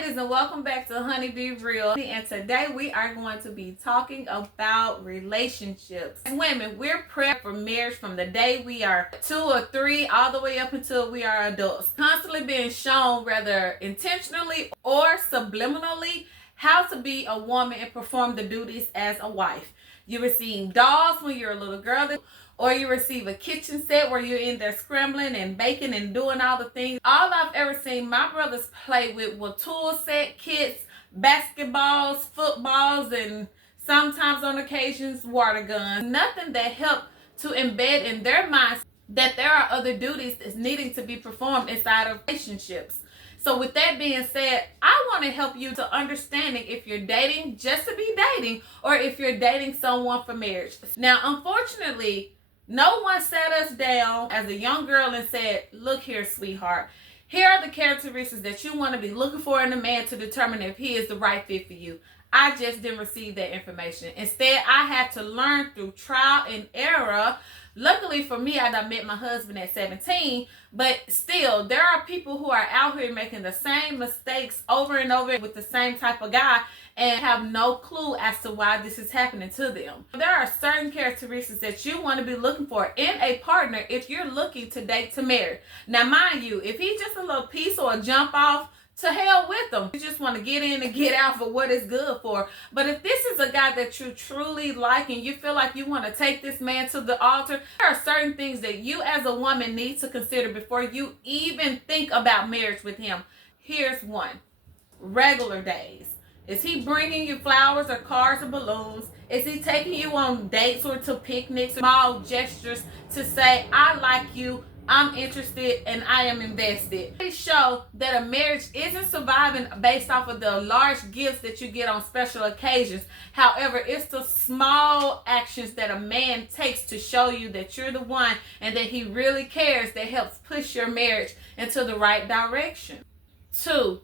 ladies, and welcome back to Honey Be Real. And today we are going to be talking about relationships. Women, we're prepped for marriage from the day we are 2 or 3 all the way up until we are adults. Constantly being shown, whether intentionally or subliminally, how to be a woman and perform the duties as a wife. You receive dolls when you're a little girl, or you receive a kitchen set where you're in there scrambling and baking and doing all the things. All I've ever seen my brothers play with were tool set kits, basketballs, footballs, and sometimes on occasions water guns. Nothing that helped to embed in their minds that there are other duties that's needing to be performed inside of relationships. So with that being said, I want to help you to understanding if you're dating just to be dating or if you're dating someone for marriage. Now, unfortunately, no one sat us down as a young girl and said, look here, sweetheart, here are the characteristics that you want to be looking for in a man to determine if he is the right fit for you. I just didn't receive that information. Instead, I had to learn through trial and error. Luckily for me, I met my husband at 17, but still, there are people who are out here making the same mistakes over and over with the same type of guy and have no clue as to why this is happening to them. There are certain characteristics that you want to be looking for in a partner if you're looking to date to marry. Now, mind you, if he's just a little piece or a jump off, to hell with them. You just want to get in and get out for what it's good for. But if this is a guy that you truly like and you feel like you want to take this man to the altar, there are certain things that you as a woman need to consider before you even think about marriage with him. Here's one. Regular days. Is he bringing you flowers or cars or balloons? Is he taking you on dates or to picnics? Small gestures to say, I like you, I'm interested, and I am invested. They show that a marriage isn't surviving based off of the large gifts that you get on special occasions. However, it's the small actions that a man takes to show you that you're the one and that he really cares that helps push your marriage into the right direction. 2,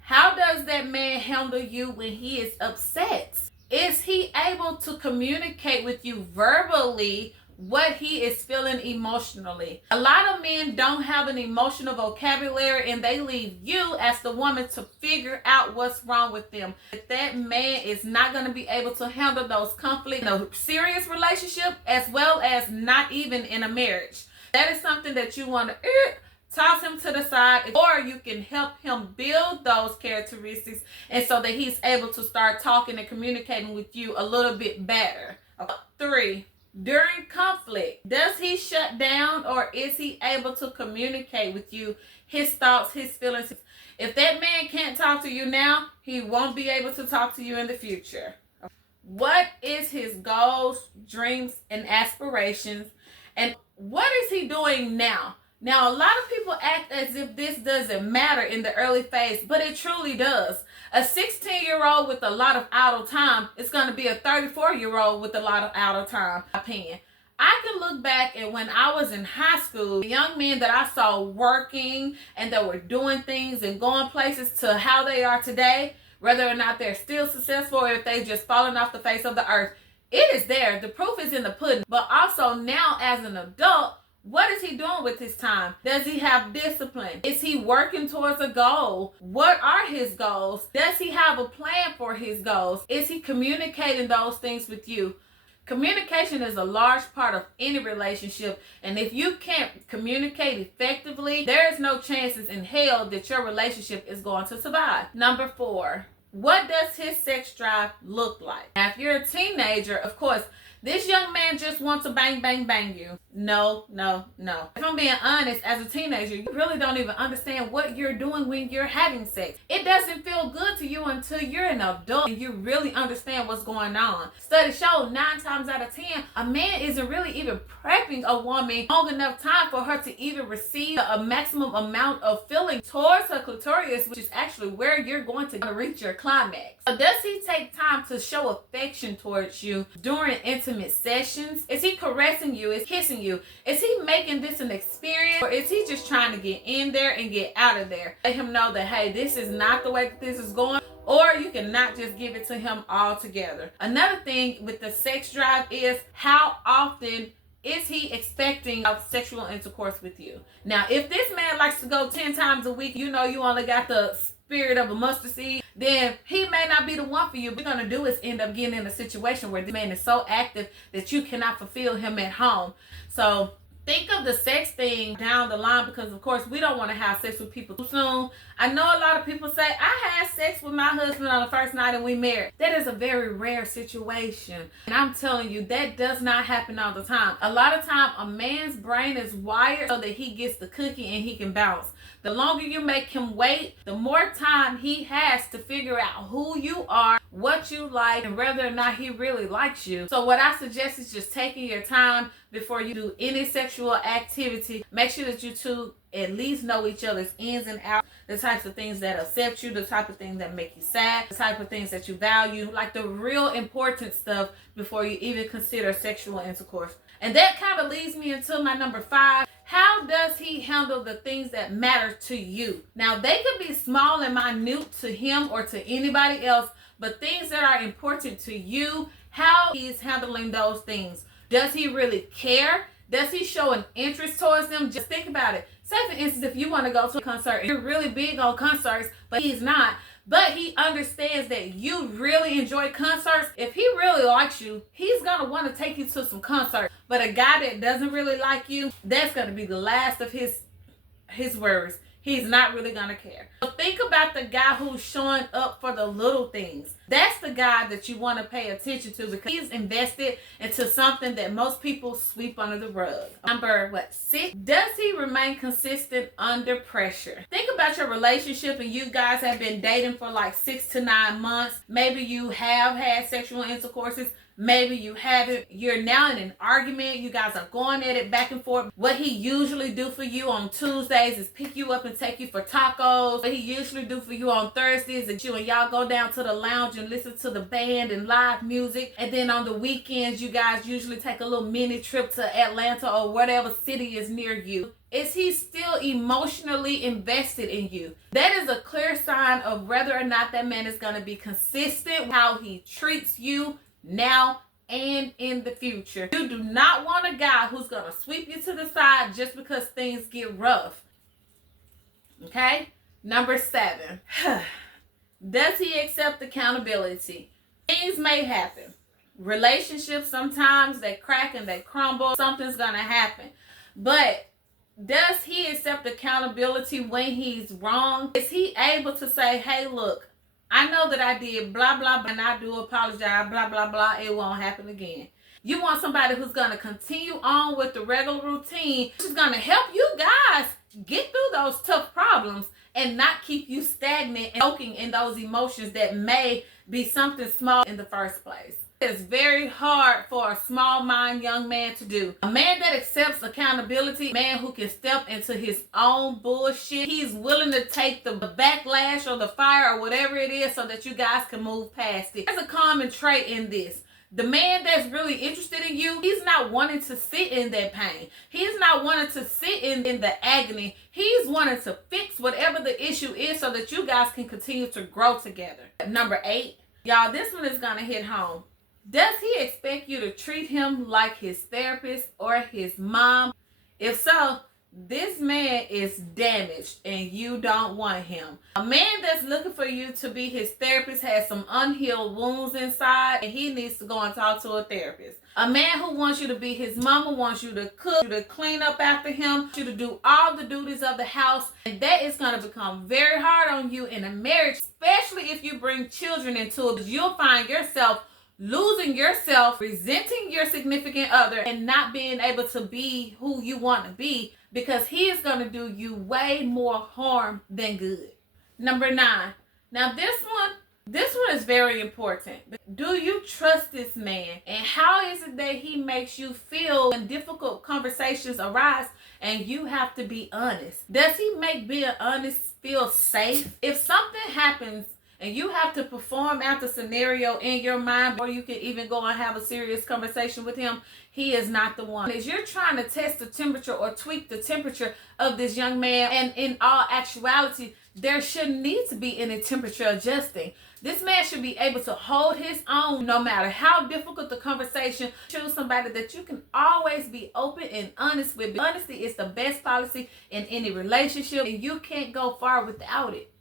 how does that man handle you when he is upset? Is he able to communicate with you verbally what he is feeling emotionally? A lot of men don't have an emotional vocabulary and they leave you as the woman to figure out what's wrong with them. If that man is not going to be able to handle those conflicts in a serious relationship as well as not even in a marriage, that is something that you want to toss him to the side, or you can help him build those characteristics and so that he's able to start talking and communicating with you a little bit better. 3, during conflict, does he shut down or is he able to communicate with you his thoughts, his feelings? If that man can't talk to you now, he won't be able to talk to you in the future. What is his goals, dreams, and aspirations? And what is he doing now? Now, a lot of people act as if this doesn't matter in the early phase, but it truly does. A 16-year-old with a lot of idle time is going to be a 34-year-old with a lot of idle time. I can look back at when I was in high school, the young men that I saw working and that were doing things and going places to how they are today, whether or not they're still successful or if they've just fallen off the face of the earth. It is there. The proof is in the pudding. But also now as an adult, what is he doing with his time? Does he have discipline? Is he working towards a goal? What are his goals? Does he have a plan for his goals? Is he communicating those things with you? Communication is a large part of any relationship, and if you can't communicate effectively, there is no chances in hell that your relationship is going to survive. Number 4, what does his sex drive look like? Now, if you're a teenager, of course, this young man just wants to bang, bang, bang you. No. If I'm being honest, as a teenager, you really don't even understand what you're doing when you're having sex. It doesn't feel good to you until you're an adult and you really understand what's going on. Studies show 9 times out of 10, a man isn't really even prepping a woman long enough time for her to even receive a maximum amount of feeling towards her clitoris, which is actually where you're going to reach your climax. So does he take time to show affection towards you during intimate sessions? Is he caressing you? Is he kissing you? Is he making this an experience, or is he just trying to get in there and get out of there? Let him know that, hey, this is not the way that this is going, or you cannot just give it to him altogether. Another thing with the sex drive is how often is he expecting sexual intercourse with you? Now, if this man likes to go 10 times a week, you know you only got the spirit of a mustard seed, then he may not be the one for you. What you're going to do is end up getting in a situation where this man is so active that you cannot fulfill him at home. So think of the sex thing down the line, because of course we don't want to have sex with people too soon. I know a lot of people say, I had sex with my husband on the first night and we married. That is a very rare situation. And I'm telling you, that does not happen all the time. A lot of time a man's brain is wired so that he gets the cookie and he can bounce. The longer you make him wait, the more time he has to figure out who you are, what you like, and whether or not he really likes you. So what I suggest is just taking your time before you do any sexual activity. Make sure that you two at least know each other's ins and outs, the types of things that upset you, the type of things that make you sad, the type of things that you value, like the real important stuff before you even consider sexual intercourse. And that kind of leads me into my number 5. How does he handle the things that matter to you? Now, they could be small and minute to him or to anybody else, but things that are important to you, how he's handling those things. Does he really care? Does he show an interest towards them? Just think about it. Say, for instance, if you want to go to a concert, you're really big on concerts, but he's not. But he understands that you really enjoy concerts. If he really likes you, he's going to want to take you to some concerts. But a guy that doesn't really like you, that's going to be the last of his worries. He's not really going to care. So think about the guy who's showing up for the little things. That's the guy that you want to pay attention to, because he's invested into something that most people sweep under the rug. Number 6, does he remain consistent under pressure? Think about your relationship and you guys have been dating for like 6 to 9 months. Maybe you have had sexual intercourses. Maybe you haven't. You're now in an argument. You guys are going at it back and forth. What he usually do for you on Tuesdays is pick you up and take you for tacos. What he usually do for you on Thursdays is you and y'all go down to the lounge and listen to the band and live music. And then on the weekends, you guys usually take a little mini trip to Atlanta or whatever city is near you. Is he still emotionally invested in you? That is a clear sign of whether or not that man is going to be consistent with how he treats you now and in the future. You do not want a guy who's going to sweep you to the side just because things get rough. Okay? Number 7. Does he accept accountability? Things may happen. Relationships, sometimes they crack and they crumble. Something's going to happen. But does he accept accountability when he's wrong? Is he able to say, hey, look, I know that I did blah, blah, blah, and I do apologize, blah, blah, blah. It won't happen again. You want somebody who's going to continue on with the regular routine, who's going to help you guys get through those tough problems and not keep you stagnant and soaking in those emotions that may be something small in the first place. It's very hard for a small mind young man to do. A man that accepts accountability, a man who can step into his own bullshit. He's willing to take the backlash or the fire or whatever it is so that you guys can move past it. There's a common trait in this. The man that's really interested in you, he's not wanting to sit in that pain. He's not wanting to sit in the agony. He's wanting to fix whatever the issue is so that you guys can continue to grow together. Number 8, y'all, this one is going to hit home. Does he expect you to treat him like his therapist or his mom? If so, this man is damaged and you don't want him. A man that's looking for you to be his therapist has some unhealed wounds inside and he needs to go and talk to a therapist. A man who wants you to be his mama, wants you to cook, you to clean up after him, wants you to do all the duties of the house, and that is going to become very hard on you in a marriage, especially if you bring children into it. You'll find yourself losing yourself, resenting your significant other, and not being able to be who you want to be because he is going to do you way more harm than good. Number 9. Now this one is very important. Do you trust this man? And how is it that he makes you feel when difficult conversations arise and you have to be honest? Does he make being honest feel safe? If something happens and you have to perform out the scenario in your mind, or you can even go and have a serious conversation with him, he is not the one. As you're trying to test the temperature or tweak the temperature of this young man, and in all actuality, there shouldn't need to be any temperature adjusting. This man should be able to hold his own no matter how difficult the conversation. Choose somebody that you can always be open and honest with. Honesty is the best policy in any relationship, and you can't go far without it.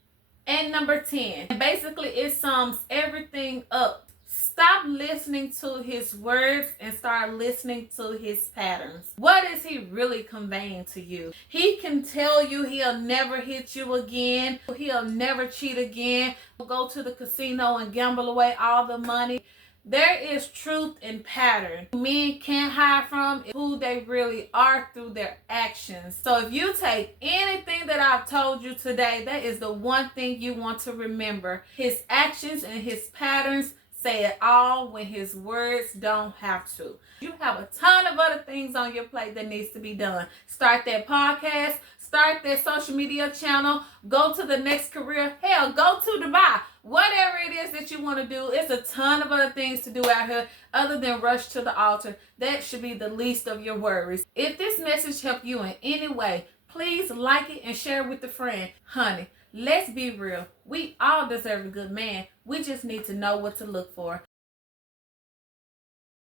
And number 10, basically it sums everything up. Stop listening to his words and start listening to his patterns. What is he really conveying to you? He can tell you he'll never hit you again. He'll never cheat again. Go to the casino and gamble away all the money. There is truth in pattern. Men can't hide from who they really are through their actions. So if you take anything that I've told you today, that is the one thing you want to remember. His actions and his patterns say it all when his words don't have to. You have a ton of other things on your plate that needs to be done. Start that podcast, start that social media channel, go to the next career, hell, go to Dubai. Whatever it is that you want to do, it's a ton of other things to do out here other than rush to the altar. That should be the least of your worries. If this message helped you in any way, please like it and share it with a friend. Honey, let's be real. We all deserve a good man. We just need to know what to look for.